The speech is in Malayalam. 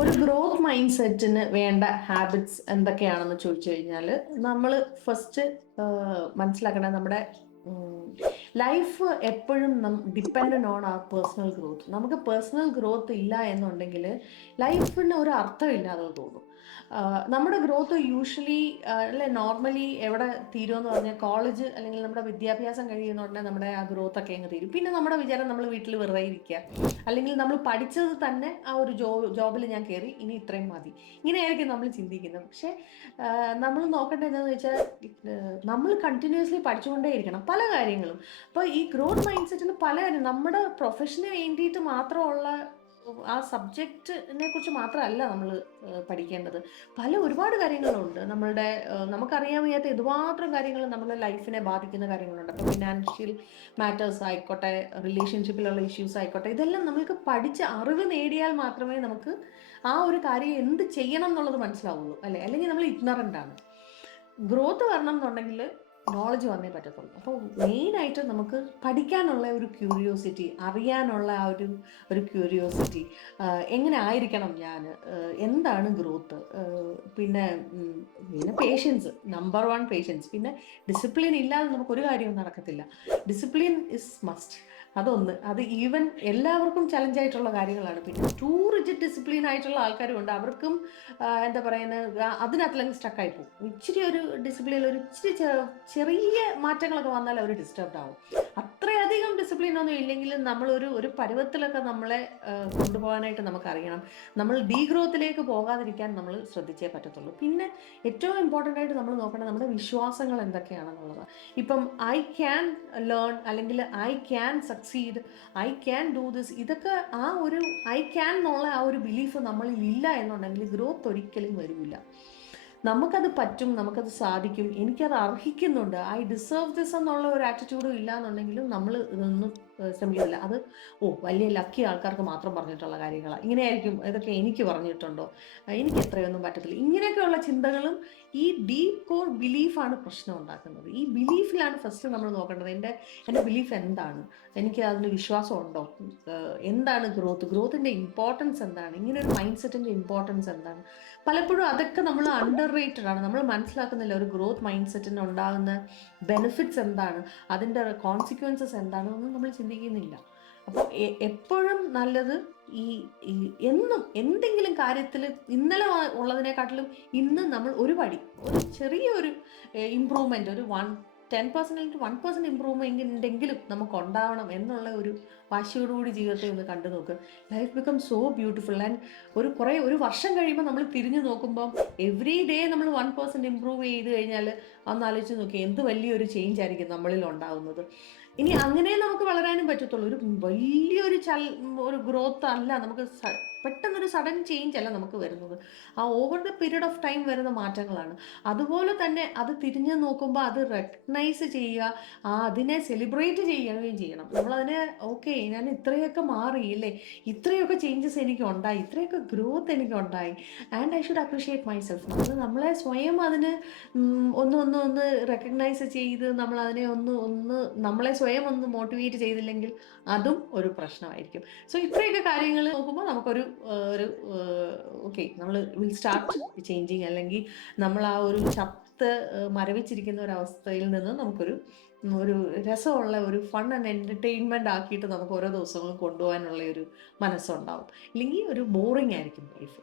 ഒരു ഗ്രോത്ത് മൈൻഡ് സെറ്റിന് വേണ്ട ഹാബിറ്റ്സ് എന്തൊക്കെയാണെന്ന് ചോദിച്ചു കഴിഞ്ഞാൽ നമ്മൾ ഫസ്റ്റ് മനസ്സിലാക്കേണ്ടത് നമ്മുടെ ലൈഫ് എപ്പോഴും ഡിപ്പെൻഡൻ്റ് ഓൺ ആ പേഴ്സണൽ ഗ്രോത്ത്. നമുക്ക് പേഴ്സണൽ ഗ്രോത്ത് ഇല്ല എന്നുണ്ടെങ്കിൽ ലൈഫിന് ഒരു അർത്ഥമില്ലാതെ തോന്നും. നമ്മുടെ ഗ്രോത്ത് യൂഷ്വലി അല്ലെ നോർമലി എവിടെ തീരുമെന്ന് പറഞ്ഞാൽ കോളേജ് അല്ലെങ്കിൽ നമ്മുടെ വിദ്യാഭ്യാസം കഴിയുന്ന ഉടനെ നമ്മുടെ ആ ഗ്രോത്ത് ഒക്കെ അങ്ങ് തീരും. പിന്നെ നമ്മുടെ വിചാരം നമ്മൾ വീട്ടിൽ വെറുതെ ഇരിക്കുക, അല്ലെങ്കിൽ നമ്മൾ പഠിച്ചത് തന്നെ ആ ഒരു ജോബിൽ ഞാൻ കയറി ഇനി ഇത്രയും മതി, ഇങ്ങനെയായിരിക്കും നമ്മൾ ചിന്തിക്കുന്നത്. പക്ഷെ നമ്മൾ നോക്കേണ്ടത് എന്താണെന്ന് വെച്ചാൽ നമ്മൾ കണ്ടിന്യൂസ്ലി പഠിച്ചുകൊണ്ടേ ഇരിക്കണം പല കാര്യങ്ങളും. അപ്പോൾ ഈ ഗ്രോത്ത് മൈൻഡ് സെറ്റിന് പല കാര്യം നമ്മുടെ പ്രൊഫഷന് വേണ്ടിയിട്ട് മാത്രമുള്ള ആ സബ്ജക്റ്റിനെ കുറിച്ച് മാത്രമല്ല നമ്മൾ പഠിക്കേണ്ടത്. ഒരുപാട് കാര്യങ്ങളുണ്ട് നമ്മളുടെ നമുക്കറിയാൻ വയ്യാത്ത ഇതുമാത്രം കാര്യങ്ങൾ നമ്മുടെ ലൈഫിനെ ബാധിക്കുന്ന കാര്യങ്ങളുണ്ട്. അപ്പോൾ ഫിനാൻഷ്യൽ മാറ്റേഴ്സ് ആയിക്കോട്ടെ, റിലേഷൻഷിപ്പിലുള്ള ഇഷ്യൂസ് ആയിക്കോട്ടെ, ഇതെല്ലാം നമുക്ക് പഠിച്ച് അറിവ് നേടിയാൽ മാത്രമേ നമുക്ക് ആ ഒരു കാര്യം എന്ത് ചെയ്യണം എന്നുള്ളത് മനസ്സിലാവുള്ളൂ, അല്ലേ? അല്ലെങ്കിൽ നമ്മൾ ഇഗ്നറൻ്റ് ആണ്. ഗ്രോത്ത് വരണം എന്നുണ്ടെങ്കിൽ നോളജ് വന്നേ പറ്റത്തുള്ളൂ. അപ്പോൾ മെയിനായിട്ട് നമുക്ക് പഠിക്കാനുള്ള ഒരു ക്യൂരിയോസിറ്റി, അറിയാനുള്ള ആ ഒരു ക്യൂരിയോസിറ്റി, എങ്ങനെ ആയിരിക്കണം ഞാൻ, എന്താണ് ഗ്രോത്ത്, പിന്നെ പിന്നെ പേഷ്യൻസ്, നമ്പർ 1 പേഷ്യൻസ്. പിന്നെ ഡിസിപ്ലിൻ ഇല്ലാതെ നമുക്കൊരു കാര്യവും നടക്കത്തില്ല. Discipline is must. അത് ഈവൻ എല്ലാവർക്കും ചലഞ്ചായിട്ടുള്ള കാര്യങ്ങളാണ്. പിന്നെ ടൂ റിജിഡ് ഡിസിപ്ലിൻ ആയിട്ടുള്ള ആൾക്കാരും ഉണ്ട്. അവർക്കും എന്താ പറയുന്നത്, അതിനകത്തില്ലെങ്കിൽ സ്റ്റക്കായി പോകും. ഇച്ചിരി ഒരു ഡിസിപ്ലിനിൽ ഒരു ഇച്ചിരി ചെറിയ മാറ്റങ്ങളൊക്കെ വന്നാൽ അവർ ഡിസ്റ്റർബ്ഡ് ആവും. അത്രയധികം ഡിസിപ്ലിൻ ഒന്നും ഇല്ലെങ്കിലും ഒരു പരുവത്തിലൊക്കെ നമ്മളെ കൊണ്ടുപോകാനായിട്ട് നമുക്കറിയണം. നമ്മൾ ഡീഗ്രോത്തിലേക്ക് പോകാതിരിക്കാൻ നമ്മൾ ശ്രദ്ധിച്ചേ പറ്റത്തുള്ളൂ. പിന്നെ ഏറ്റവും ഇമ്പോർട്ടൻ്റ് ആയിട്ട് നമ്മൾ നോക്കേണ്ടത് നമ്മുടെ വിശ്വാസങ്ങൾ എന്തൊക്കെയാണെന്നുള്ളത്. ഇപ്പം ഐ ക്യാൻ ലേൺ, അല്ലെങ്കിൽ I can succeed, I can do this, ഇതൊക്കെ ആ ഒരു ഐ ക്യാൻ എന്നുള്ള ആ ഒരു ബിലീഫ് നമ്മളിൽ ഇല്ല എന്നുണ്ടെങ്കിൽ ഗ്രോത്ത് ഒരിക്കലും വരില്ല. നമുക്കത് പറ്റും, നമുക്കത് സാധിക്കും, എനിക്കത് അർഹിക്കുന്നുണ്ട്, ഐ ഡിസേർവ് ദിസ് എന്നുള്ള ഒരു ആറ്റിറ്റ്യൂഡും ഇല്ല എന്നുണ്ടെങ്കിലും നമ്മൾ ഇതൊന്നും ശ്രമിക്കുന്നില്ല. അത് വലിയ ലക്കി ആൾക്കാർക്ക് മാത്രം പറഞ്ഞിട്ടുള്ള കാര്യങ്ങളാണ്, ഇങ്ങനെയായിരിക്കും, ഇതൊക്കെ എനിക്ക് പറഞ്ഞിട്ടുണ്ടോ, എനിക്ക് എത്രയൊന്നും പറ്റത്തില്ല, ഇങ്ങനെയൊക്കെയുള്ള ചിന്തകളും ഈ ഡീപ്പ് കോർ ബിലീഫാണ് പ്രശ്നം ഉണ്ടാക്കുന്നത്. ഈ ബിലീഫിലാണ് ഫസ്റ്റ് നമ്മൾ നോക്കേണ്ടത്. എൻ്റെ ബിലീഫ് എന്താണ്, എനിക്ക് അതിന് വിശ്വാസമുണ്ടോ, എന്താണ് ഗ്രോത്തിൻ്റെ ഇമ്പോർട്ടൻസ് എന്താണ്, ഇങ്ങനെ ഒരു മൈൻഡ് സെറ്റിൻ്റെ ഇമ്പോർട്ടൻസ് എന്താണ്. പലപ്പോഴും അതൊക്കെ നമ്മൾ അണ്ടർ റേറ്റഡ് ആണ്. നമ്മൾ മനസ്സിലാക്കുന്നില്ല ഒരു ഗ്രോത്ത് മൈൻഡ് സെറ്റിന് ഉണ്ടാകുന്ന ബെനിഫിറ്റ്സ് എന്താണ്, അതിൻ്റെ കോൺസിക്വൻസസ് എന്താണെന്നൊന്നും നമ്മൾ ചിന്തിക്കുന്നില്ല. അപ്പോൾ എപ്പോഴും നല്ലത് ഈ എന്നും എന്തെങ്കിലും കാര്യത്തിൽ ഇന്നലെ ഉള്ളതിനെക്കാട്ടിലും ഇന്ന് നമ്മൾ ഒരു ചെറിയൊരു ഇമ്പ്രൂവ്മെൻറ്റ്, ഒരു 10% 1% ഇമ്പ്രൂവ്മെൻറ്റെങ്കിലും നമുക്ക് ഉണ്ടാവണം എന്നുള്ള ഒരു വാശിയോടുകൂടി ജീവിതത്തെ ഒന്ന് കണ്ടു നോക്ക്. Life become so beautiful. And ഒരു വർഷം കഴിയുമ്പോൾ നമ്മൾ തിരിഞ്ഞു നോക്കുമ്പോൾ എവറി ഡേ നമ്മൾ 1% ഇമ്പ്രൂവ് ചെയ്ത് കഴിഞ്ഞാൽ ഒന്ന് ആലോചിച്ച് നോക്കി എന്ത് വലിയൊരു ചേഞ്ച് ആയിരിക്കും നമ്മളിൽ ഉണ്ടാവുന്നത്. ഇനി അങ്ങനെ നമുക്ക് വളരാനും പറ്റത്തുള്ളൂ. ഒരു ഗ്രോത്ത് അല്ല നമുക്ക്, പെട്ടെന്നൊരു സഡൻ ചേഞ്ച് അല്ല നമുക്ക് വരുന്നത്, ആ over the period of time വരുന്ന മാറ്റങ്ങളാണ്. അതുപോലെ തന്നെ അത് തിരിഞ്ഞു നോക്കുമ്പോൾ അത് റെക്കഗ്നൈസ് ചെയ്യുക, അതിനെ സെലിബ്രേറ്റ് ചെയ്യുകയും ചെയ്യണം. നമ്മളതിനെ ഓക്കെ, ഞാൻ ഇത്രയൊക്കെ മാറി അല്ലേ, ഇത്രയൊക്കെ ചേഞ്ചസ് എനിക്ക് ഉണ്ടായി, ഇത്രയൊക്കെ ഗ്രോത്ത് എനിക്ക് ഉണ്ടായി, and I should appreciate myself. നമ്മളെ സ്വയം അതിന് ഒന്ന് റെക്കഗ്നൈസ് ചെയ്ത് നമ്മൾ അതിനെ നമ്മളെ സ്വയം ഒന്ന് മോട്ടിവേറ്റ് ചെയ്തില്ലെങ്കിൽ അതും ഒരു പ്രശ്നമായിരിക്കും. സോ ഇത്രയൊക്കെ കാര്യങ്ങൾ നോക്കുമ്പോൾ നമുക്കൊരു ഓക്കെ, നമ്മൾ വിൽ സ്റ്റാർട്ട് ചേഞ്ചിങ്, അല്ലെങ്കിൽ നമ്മൾ ആ ഒരു മരവിച്ചിരിക്കുന്ന ഒരു അവസ്ഥയിൽ നിന്ന് ഒരു രസമുള്ള ഒരു ഫൺ ആൻഡ് എൻ്റർടൈൻമെൻ്റ് ആക്കിയിട്ട് നമുക്ക് ഓരോ ദിവസങ്ങളും കൊണ്ടുപോകാനുള്ള ഒരു മനസ്സുണ്ടാവും. ഇല്ലെങ്കിൽ ഒരു ബോറിംഗ് ആയിരിക്കും ലൈഫ്.